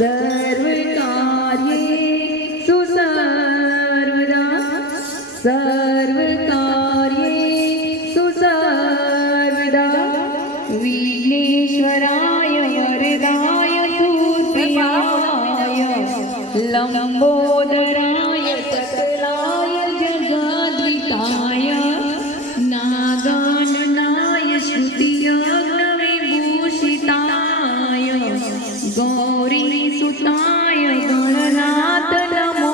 सर्वकार्येषु सर्वदा सर्वकार्येषु सर्वदा विघ्नेश्वराय वरदाय सूर्याय लंबोदराय सकलाय जगद्विताय नागाननाय श्रुतियज्ञविभूषिताय गौरीसुताय गणनाथ नमो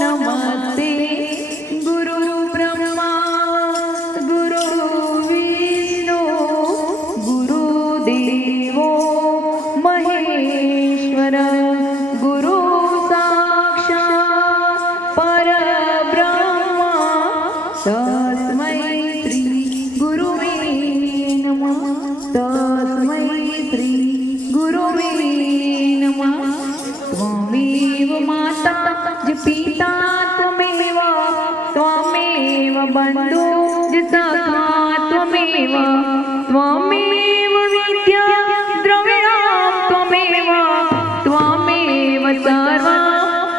नमस्ते। गुरु ब्रह्मा गुरु विष्णु गुरुदेवो महेश्वर गुरु साक्षात् परब्रह्म तस्मै श्री गुरुवे नमः। तस्मै श्री गुरुवे नमः। त्वमेव माता च पिता त्वमेव त्वमेव बन्धु च सखा त्वमेव त्वमेव विद्या द्रविणं त्वमेव त्वमेव सर्वं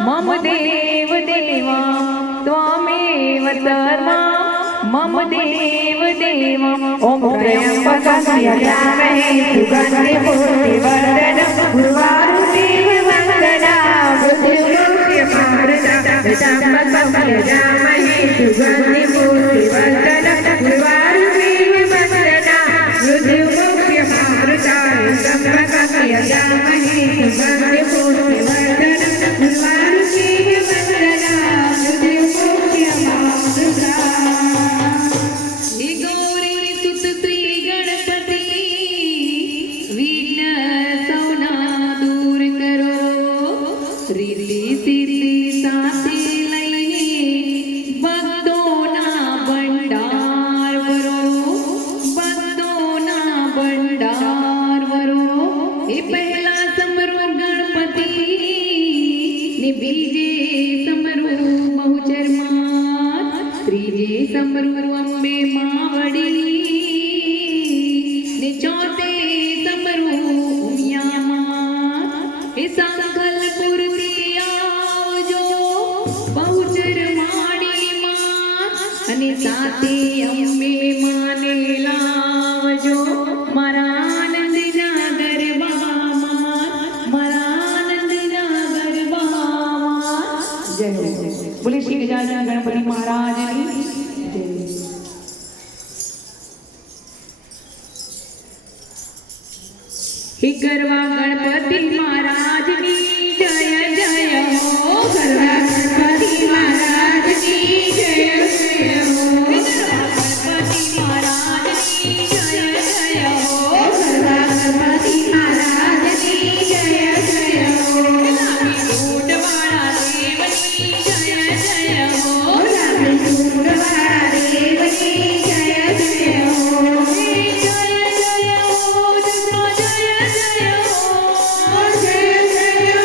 मम देव देव त्वमेव सर्वं मम देव देव। ॐ त्र्यम्बकं यजामहे सुगन्धिं पुष्टिवर्धनं उर्वारुकमिव वन्दनां मृत्युमुक्षयमामृतं त्र्यम्बकं यजामहे सुगन्धिं पुष्टिवर्धनं उर्वारुकमिव वन्दनां मृत्युमुक्षयमामृतं त्र्यम्बकं यजामहे सुगन्धिं पुष्टिवर्धनं उर्वारुकमिव वन्दनां बीजे समरू बहुचर्मात त्रीजे समरू अंबे मावड़ी ने चौथे समरू उमियामात ए संकल्पुर आवजो बहुचर माड़ी मात अने साथे अंबे माने लावजो मारा बोले श्री गजानन गणपति महाराज की जय। गरवा गणपति महाराज की जय जय हो। गरवा गणपति महाराज की जय जय हो। गणपति महाराज की जय जय हो। गरवा गणपति महाराज की जय जय हो। वाला देव की जय जय हो। वाला देव की जय जय हो। जय जय हो जय जय हो। जय जय हो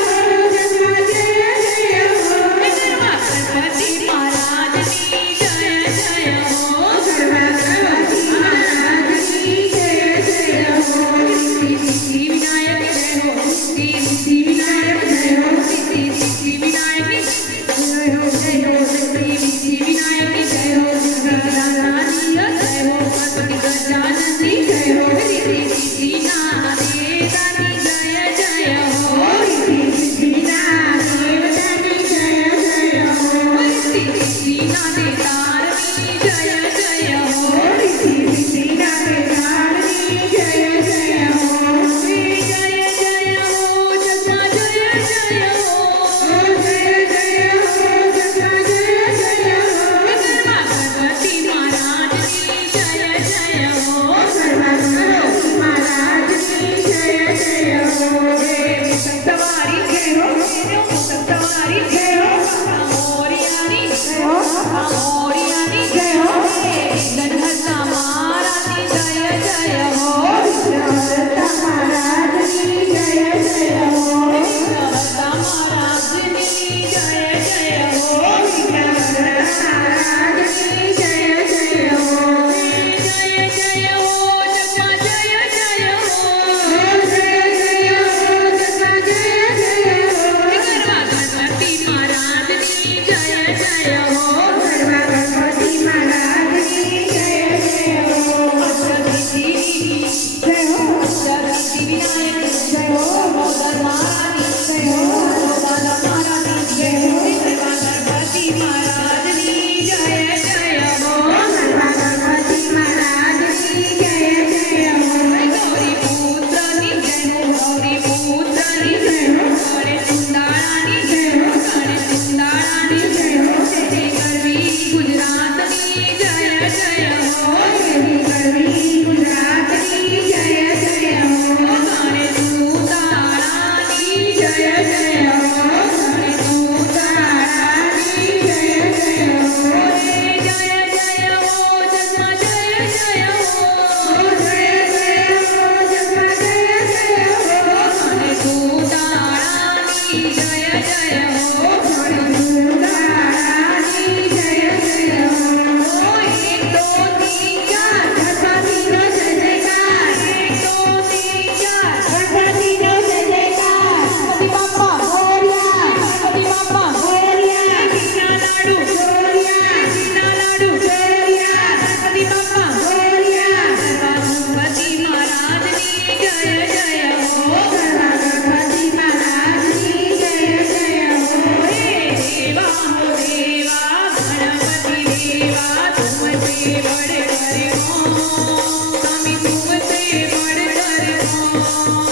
રામ